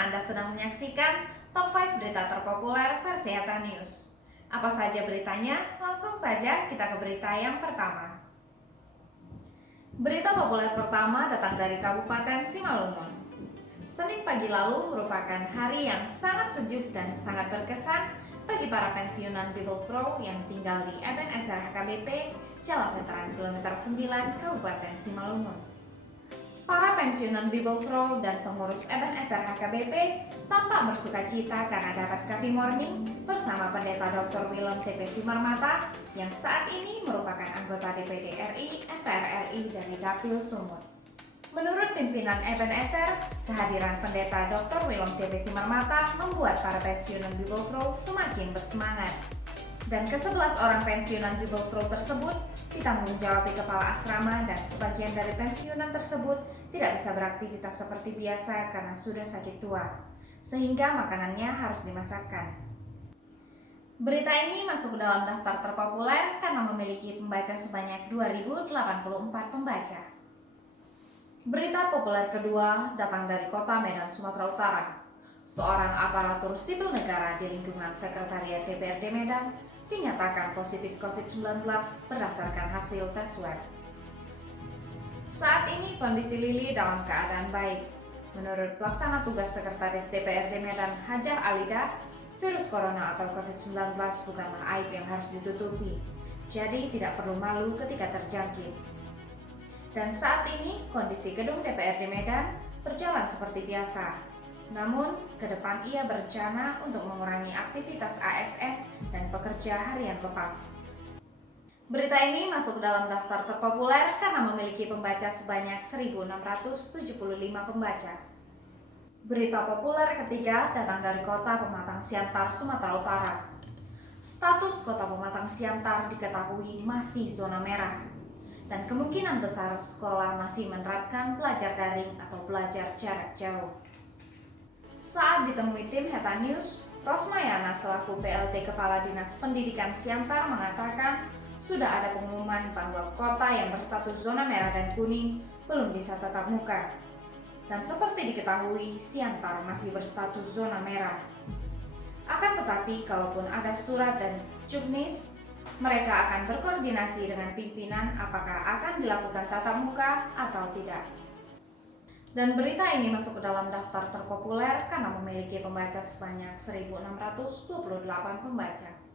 Anda sedang menyaksikan Top 5 Berita Terpopuler versi Heta News. Apa saja beritanya? Langsung saja kita ke berita yang pertama. Berita populer pertama datang dari Kabupaten Simalungun. Senin pagi lalu merupakan hari yang sangat sejuk dan sangat berkesan bagi para pensiunan People Throw yang tinggal di Ebenezer HKBP, Jalan Veteran Kilometer 9, Kabupaten Simalungun. Para pensiunan People Throw dan pengurus Ebenezer HKBP tampak bersuka cita karena dapat coffee morning bersama Pendeta Dr. Willem T.P. Simarmata yang saat ini merupakan anggota DPD RI MPR RI dari Dapil Sumut. Menurut pimpinan Ebenezer, kehadiran Pendeta Dr. Willem T.P. Simarmata membuat para pensiunan People Throw semakin bersemangat. Dan ke-11 orang pensiunan People Throw tersebut ditanggung jawabi kepala asrama dan sebagian dari pensiunan tersebut tidak bisa beraktivitas seperti biasa karena sudah sakit tua, sehingga makanannya harus dimasakkan. Berita ini masuk dalam daftar terpopuler karena memiliki pembaca sebanyak 2.084 pembaca. Berita populer kedua datang dari kota Medan, Sumatera Utara. Seorang aparatur sipil negara di lingkungan Sekretariat DPRD Medan dinyatakan positif COVID-19 berdasarkan hasil tes swab. Saat ini kondisi Lili dalam keadaan baik. Menurut pelaksana tugas Sekretaris DPRD Medan Hajar Alida, virus corona atau COVID-19 bukanlah aib yang harus ditutupi, jadi tidak perlu malu ketika terjangkit. Dan saat ini kondisi gedung DPRD Medan berjalan seperti biasa. Namun, ke depan ia berencana untuk mengurangi aktivitas ASN dan pekerja harian lepas. Berita ini masuk dalam daftar terpopuler karena memiliki pembaca sebanyak 1.675 pembaca. Berita populer ketiga datang dari kota Pematang Siantar, Sumatera Utara. Status kota Pematang Siantar diketahui masih zona merah, dan kemungkinan besar sekolah masih menerapkan belajar daring atau belajar jarak jauh. Saat ditemui tim Heta News, Rosmayana selaku PLT Kepala Dinas Pendidikan Siantar mengatakan sudah ada pengumuman bahwa kota yang berstatus zona merah dan kuning belum bisa tatap muka. Dan seperti diketahui, Siantar masih berstatus zona merah. Akan tetapi, kalaupun ada surat dan juknis, mereka akan berkoordinasi dengan pimpinan apakah akan dilakukan tatap muka atau tidak. Dan berita ini masuk ke dalam daftar terpopuler karena memiliki pembaca sebanyak 1.628 pembaca.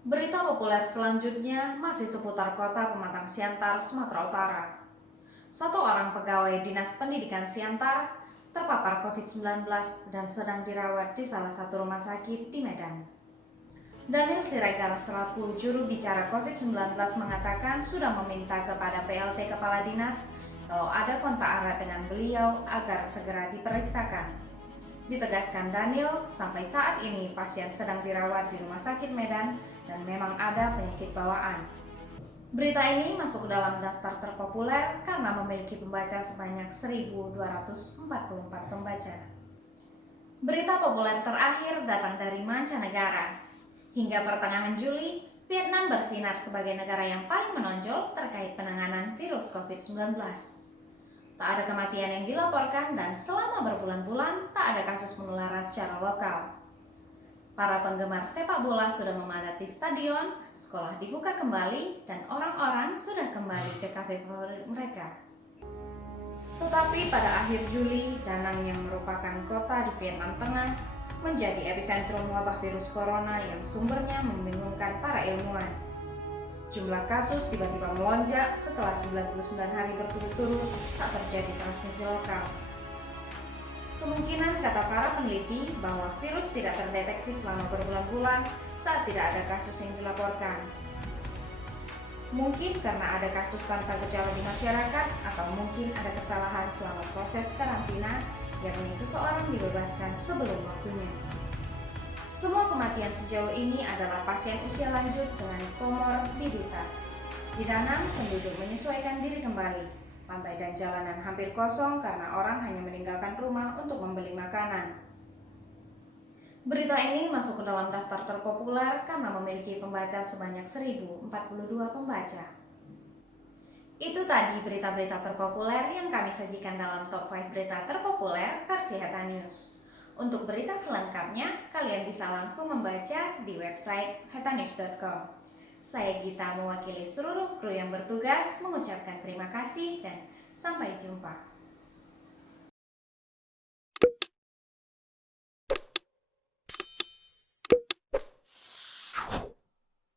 Berita populer selanjutnya masih seputar kota Pematang Siantar, Sumatera Utara. Satu orang pegawai Dinas Pendidikan Siantar terpapar COVID-19 dan sedang dirawat di salah satu rumah sakit di Medan. Daniel Siregar selaku juru bicara COVID-19 mengatakan sudah meminta kepada PLT Kepala Dinas kalau ada kontak erat dengan beliau agar segera diperiksakan. Ditegaskan Daniel, sampai saat ini pasien sedang dirawat di Rumah Sakit Medan dan memang ada penyakit bawaan. Berita ini masuk dalam daftar terpopuler karena memiliki pembaca sebanyak 1.244 pembaca. Berita populer terakhir datang dari mancanegara. Hingga pertengahan Juli, Vietnam bersinar sebagai negara yang paling menonjol terkait penanganan virus COVID-19. Tak ada kematian yang dilaporkan dan selama berbulan-bulan tak ada kasus penularan secara lokal. Para penggemar sepak bola sudah memadati stadion, sekolah dibuka kembali, dan orang-orang sudah kembali ke kafe favorit mereka. Tetapi pada akhir Juli, Da Nang yang merupakan kota di Vietnam Tengah menjadi epicentrum wabah virus corona yang sumbernya membingungkan para ilmuwan. Jumlah kasus tiba-tiba melonjak setelah 99 hari berturut-turut tak terjadi transmisi lokal. Kemungkinan kata para peneliti bahwa virus tidak terdeteksi selama berbulan-bulan saat tidak ada kasus yang dilaporkan. Mungkin karena ada kasus tanpa gejala di masyarakat atau mungkin ada kesalahan selama proses karantina, yakni seseorang dibebaskan sebelum waktunya. Semua kematian sejauh ini adalah pasien usia lanjut dengan komorbiditas. Di Da Nang, penduduk menyesuaikan diri kembali. Pantai dan jalanan hampir kosong karena orang hanya meninggalkan rumah untuk membeli makanan. Berita ini masuk ke dalam daftar terpopuler karena memiliki pembaca sebanyak 1.042 pembaca. Itu tadi berita-berita terpopuler yang kami sajikan dalam Top 5 Berita Terpopuler versi Heta News. Untuk berita selengkapnya, kalian bisa langsung membaca di website hetanews.com. Saya Gita mewakili seluruh kru yang bertugas mengucapkan terima kasih dan sampai jumpa.